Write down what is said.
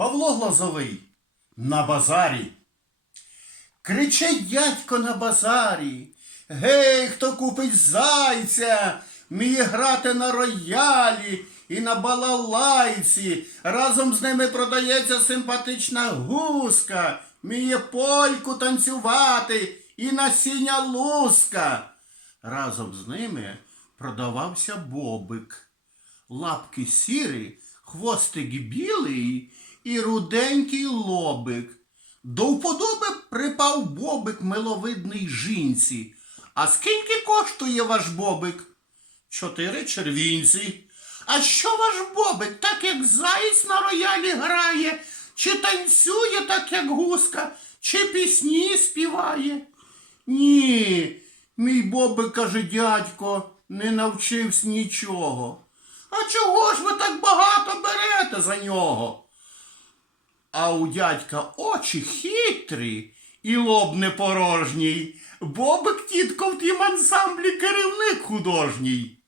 Павло Глазовий на базарі. Кричить дядько на базарі. Гей, хто купить зайця, вміє грати на роялі і на балалайці. Разом з ними продається симпатична гуска, вміє польку танцювати і насіння луска. Разом з ними продавався бобик. Лапки сірі, хвостик білий і руденький лобик. До вподоби припав бобик миловидний жінці. А скільки коштує ваш бобик? Чотири червінці. А що ваш бобик, так як заєць на роялі грає, чи танцює так, як гуска, чи пісні співає? Ні, мій бобик, каже дядько, не навчився нічого. А чого ж ви так багато берете за нього? А у дядька очі хитрі і лоб не порожній. Бобик тітко в тім ансамблі керівник художній.